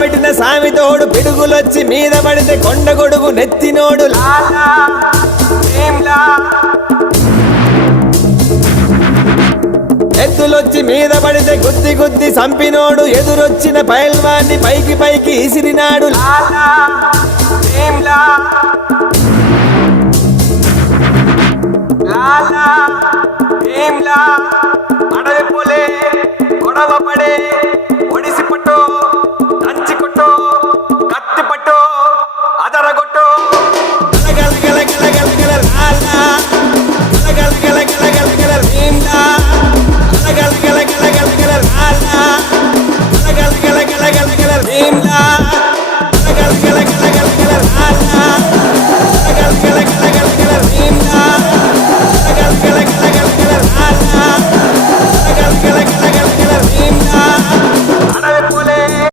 పెట్టిన సామితోడు పిడుగులొచ్చి మీద పడితే కొండ గొడుగు నెత్తినోడు లాలా భీమ్లా. ఎద్దులొచ్చి మీద పడితే గుద్ది గుద్ది సంపినోడు ఎదురొచ్చిన పైల్వాన్ని పైకి పైకి ఇసిరినాడు లాలా భీమ్లా. లాలా భీమ్లా. అడవి పోలే గొడవ పడే ఒడిసి పట్టు దంచి కొట్టు కత్తి పట్టు అదరగొట్టు గల గల గల గల గల లాలా గల గల గల గల గల భీమ్లా. గల గల గల గల గల గల లాలా గల గల గల గల గల భీమ్లా.